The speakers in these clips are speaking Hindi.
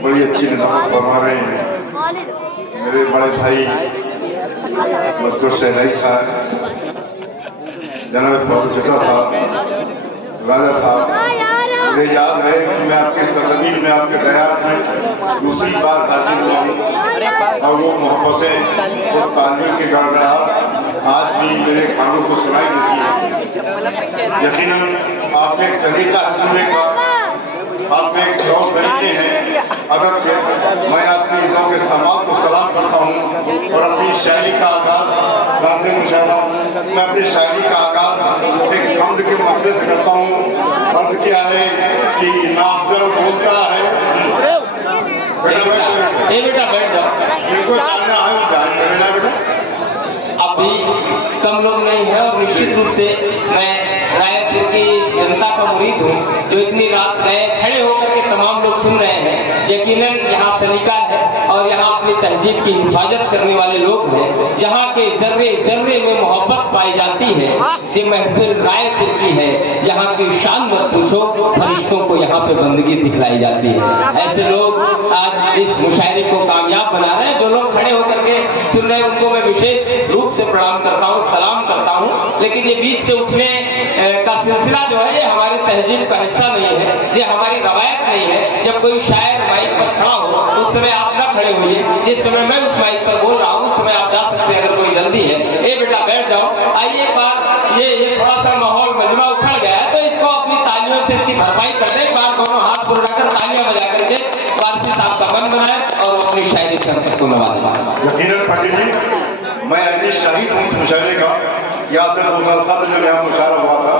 बड़ी अच्छी नज़ाकत फरमा रहे हैं मेरे बड़े भाई बच्चों से नहीं साहब, जनाब जटा साहब, राजा साहब, मुझे याद है कि मैं आपके सरजमीन में आपके दयार में दूसरी बार हाजिर हुआ हूँ और वो मोहब्बतें वो तालमेल के गड़गड़ाहट आज भी मेरे कानों को सुनाई देती है। यकीनन आपने एक तरीका सुनने का, आप में एक तौर तरीके हैं अदब के। मैं आपकी इज़्ज़त के समाज को सलाम करता हूँ और अपनी शायरी का आगाज रांधे मुशायरा मैं अपनी शायरी का आगाज एक हम्द के मसले से करता हूँ। अर्ज क्या है कि नाफजल बोलता है, बेटा बैठ जाओ, इनको जानना है बेटा। अभी कम लोग नहीं है और निश्चित रूप से मैं रायपुर की इस जनता का मुरीद हूँ जो इतनी रात गए खड़े होकर के तमाम लोग सुन रहे हैं। यकीनन यहाँ सलीका है और यहाँ अपनी तहजीब की हिफाजत करने वाले लोग हैं। यहाँ के जर्रे जर्रे में मोहब्बत पाई जाती है। ये महफिल रायपुर की है, यहाँ की शान मत पूछो, फरिश्तों को यहाँ पे बंदगी सिखलाई जाती है। ऐसे लोग आज इस मुशायरे को कामयाब बना रहे हैं। जो लोग खड़े होकर के सुन रहे हैं उनको मैं विशेष रूप से प्रणाम करता हूँ, सलाम करता हूँ। लेकिन ये बीच से उठने का सिलसिला जो है ये हमारी तहजीब का हिस्सा नहीं है, ये हमारी रवायत नहीं है। जब कोई शायर माइक पर खड़ा हो तो उस समय आप न खड़े होइए, जिस समय मैं उस माइक पर बोल रहा हूँ उस समय आप जा सकते हैं अगर कोई जल्दी है। ए बेटा बैठ जाओ। आइए एक बार ये थोड़ा सा माहौल मजमा उखड़ गया है तो इसको अपनी तालियों से इसकी भरपाई कर दे। एक बार दोनों हाथ बुलाकर तालियां बजा करके वारसी साहब का मन बनाए और अपनी शायरी से हम सबको नवाजे। यकीनन पाटिल जी, मैं अभी शहीद हूँ इस मुशायरे का। यासर मुसलसल जो यहाँ मुशायरा हुआ था,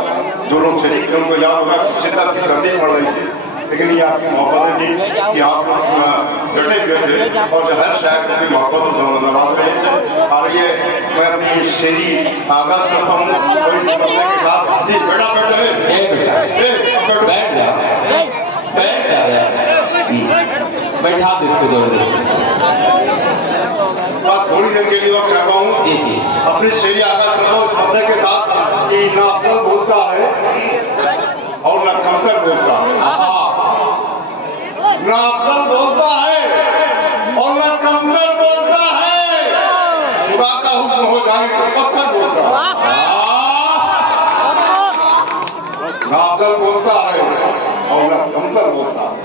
जो लोग शरीक थे उनको याद होगा कि शिद्दत की सर्दी पड़ रही थी, लेकिन ये आपकी मोहब्बतें थी कि आप लोग डटे हुए थे और हर शायर को अपनी मोहब्बतों से नवाज रहे थे। और ये मैं अपनी शेरी आगाज करता हूँ और इस मसले के साथ जी बेटा बैठा दो इसको जरूर। थोड़ी देर के लिए वक्त चाहता हूँ अपनी शेरी आगाज करता हूँ इस मसले के साथ कि ना अफजल बोलता है और ना कमतर बोलता है, ना अफजल बोलता है और ना कमतर बोलता है। खुदा का हुक्म हो जाए तो पत्थर बोलता है। ना अफजल बोलता है और ना कमतर बोलता है।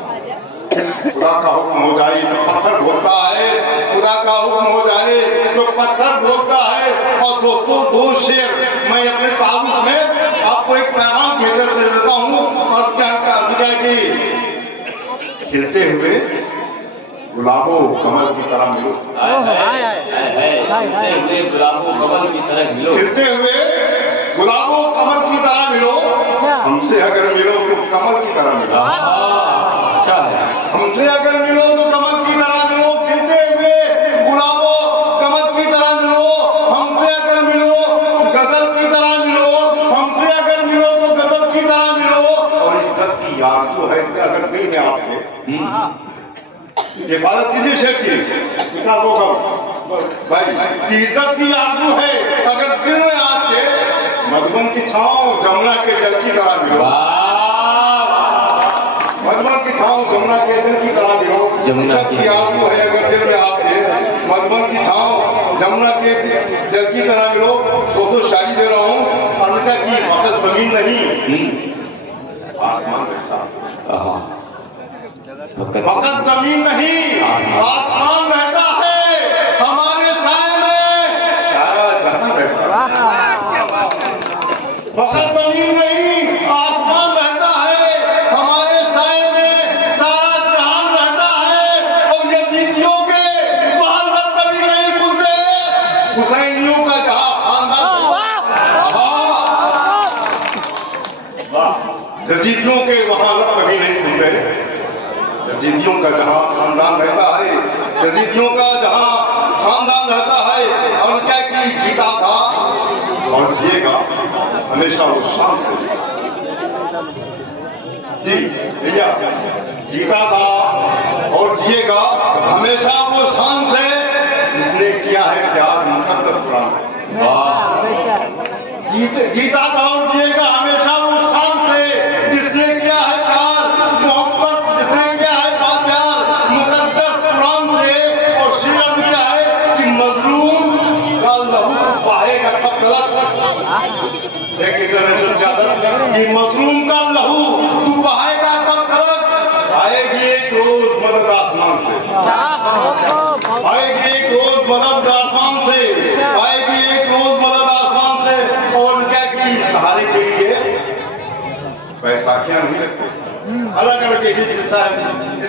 खुदा का हुक्म हो जाए तो पत्थर बोलता है, खुदा का हुक्म हो जाए तो पत्थर बोलता है। और दोस्तों दो शेर मैं अपने ताबूत में आपको एक पैगाम भेजर दे देता हूँ और क्या कि खिलते हुए गुलाबों कमल की तरह मिलो, खिलते हुए गुलाबों कमल की तरह मिलो। हमसे अगर मिलो तो कमल की तरह मिलो, हमसे अगर मिलो तो कमल की तरह मिलो। खिलते हुए गुलाबों कमल की तरह मिलो। हमसे अगर मिलो तो गजल की तरह मिलो, हमसे अगर मिलो तो गजल की तरह मिलो। और इज्जत की याद जो है अगर दिल में आपके हिफाजत कीजिए शेख की भाई की इज्जत की आरज़ू है अगर दिल में आपके मधुबन की छांव जमुना के जल की तरह मिलो, मधुबन की छांव जमुना के जल की तरह मिलो। जमुना की आरज़ू है अगर दिल में आपके मधुबन की छांव जमुना के जल की तरह मिलो। तो शायरी दे रहा हूँ अर्ज़ की वक़्त जमीन नहीं आसमान रहता, वक़्त जमीन नहीं आसमान रहता है। हमारे साए में सारा जहां रहता है। वक़्त जमीन नहीं आसमान रहता है, हमारे साए में सारा जहान रहता है। और यजीदियों के बाहर कभी नहीं खुलते, हुसैनियों का जहां खानदान, यजीदियों के वहां कभी नहीं खुलते। यजीदियों का जहां खानदान रहता है, यजीदियों का जहां शान रहता है और क्या कि जीता था और जिएगा हमेशा वो शान से। जी भैया, जीता था और जिएगा हमेशा वो शान से जिसने किया है प्यार मुकद्दस कुरान से। जीता था और जिएगा हमेशा वो शान से जिसने किया है प्यार मोहब्बत, जिसने किया है प्यार मुकद्दस कुरान से। और सीरत क्या है कि मजलूम का लहू बहाएगा कब गलत, एक इंटरनेशनल सियासत कि मजलूम का लहू तू बहाएगा कब गलत। आएगी एक रोज मदद आसमान से, आएगी एक रोज मदद आसमान से, आएगी एक रोज मदद आसमान से। और क्या कि सहारे के लिए बैसाखियां नहीं रखते, अलग अलग जिस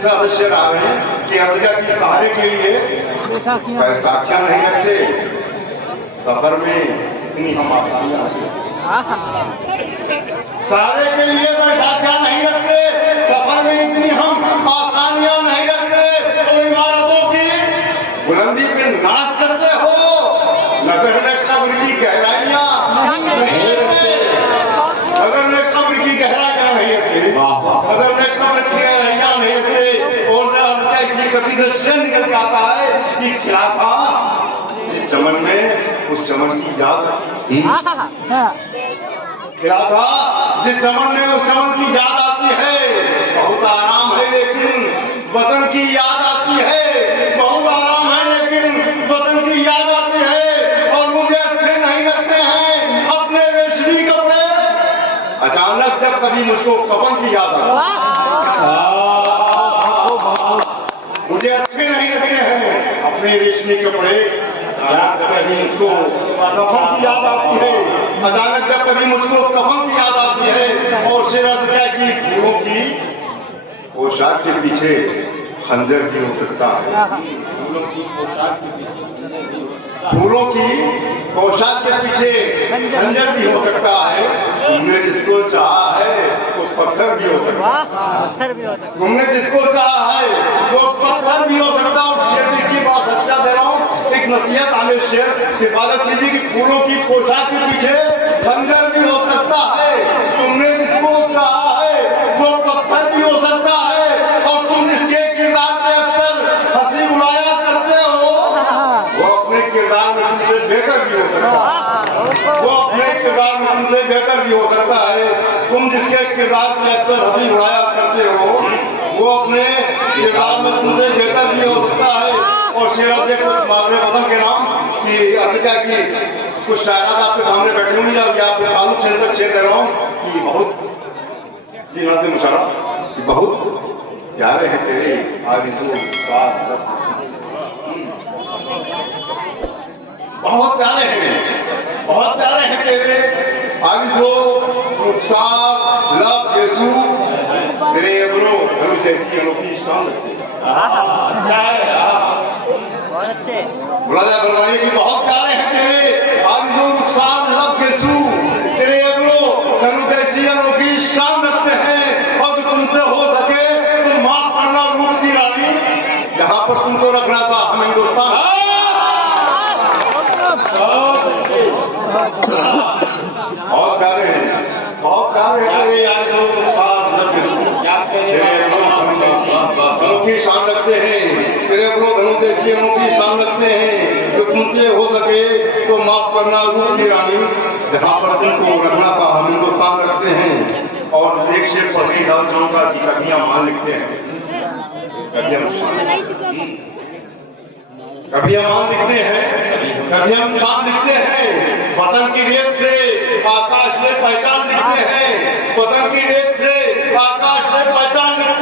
तरह से शेर आ रहे हैं कि अर्जा की सहारे के लिए बैसाखियां नहीं रखते। सफर में इतनी हम आसानियां सहारे के लिए बैसाखियां नहीं रखते, सफर में इतनी हम आसानियां नहीं रखते। तो इमारतों की बुलंदी पे नाश करते हो, नजर में कब्र की गहराइयां नहीं रखते, नजर में कब्र की गहराइयां नहीं रखते, नजर में कब्र की गहराइयां नहीं रखते। और इसकी कभी से शेर निकल के आता है कि क्या था जिस चमन में उस चमन की याद, क्या था जिस चमन में उस चमन की याद आती है। बहुत आराम है लेकिन वतन की याद आती है, बहुत आराम है लेकिन वतन की याद आती है। और मुझे अच्छे नहीं लगते हैं अपने रेशमी कपड़े, अचानक जब कभी मुझको कफन की याद आती, मुझे अच्छे नहीं लगते हैं अपने रेशमी कपड़े, अचानक जब कभी मुझको कफन की याद आती है, अचानक जब कभी मुझको कफन की याद आती है। और शेरत क्या कि फूलों की पोशाक के पीछे खंजर भी हो सकता है, फूलों की पोशाक के पीछे खंजर भी हो सकता है। तुमने जिसको चाहा है वो पत्थर भी हो सकता है, तुमने जिसको चाहा है वो पत्थर भी हो सकता है। और शेर की बात सच्चा दे रहा हूँ, एक नसीहत आमिर शेर, हिफाजत कीजिए कि फूलों की पोशाक के पीछे खंजर भी हो सकता है, तुमने जिसको चाहा है वो पत्थर भी हो सकता है। और तुम जिसके किरदार पे अक्सर हंसी उड़ाया करते हो वो अपने किरदार में तुमसे बेहतर भी हो सकता है, वो अपने किरदार में तुमसे बेहतर भी हो सकता है। तुम जिसके किरदार पे अक्सर हंसी उड़ाया करते हो वो अपने किरदार में तुमसे बेहतर भी हो सकता है। और शेरा से कुछ मामले वतन के नाम की अर्थ क्या कि कुछ शायरात आपके सामने बैठे होंगे, आपके मालूम शेर तक शेर दे रहा हूँ कि बहुत जी नाते मुशारा कि बहुत प्यारे हैं तेरे आरज़ू, बहुत प्यारे हैं, बहुत प्यारे हैं तेरे आरज़ू, रुखसार, लब, यीशु, तेरे अबरो धनु जैसी अनोखी शान रखते हैं। बहुत अच्छे बुलाया बलवानी की बहुत प्यारे हैं तेरे आरज़ू, रुखसार, लब, यीशु, तेरे अबरो धनु जैसी अनोखी शान रखते हैं। और तुमसे हो सके तुम माफ करना रूप की रानी, जहाँ पर तुमको रखना था हम हिंदुस्तान। बहुत प्यारे हैं, बहुत प्यारे हैं तेरे आरज़ू, रुखसार, लब, यीशु, तेरे अनोखी शान रखते हैं, तेरे अबरो धनु जैसी अनोखी शान रखते हैं। जो तुमसे हो सके तो माफ करना रूप की रानी, जहाँ पर तुमको रखना था हम हिंदुस्तान रखते हैं। और एक शेर पढ़ के दाऊद चाहूंगा कि कवियां मान लिखते हैं, कवियां मान लिखते हैं, कवियां शान लिखते हैं। वतन की रेत से आकाश में पहचान लिखते हैं, वतन की रेत से आकाश में पहचान लिखते हैं।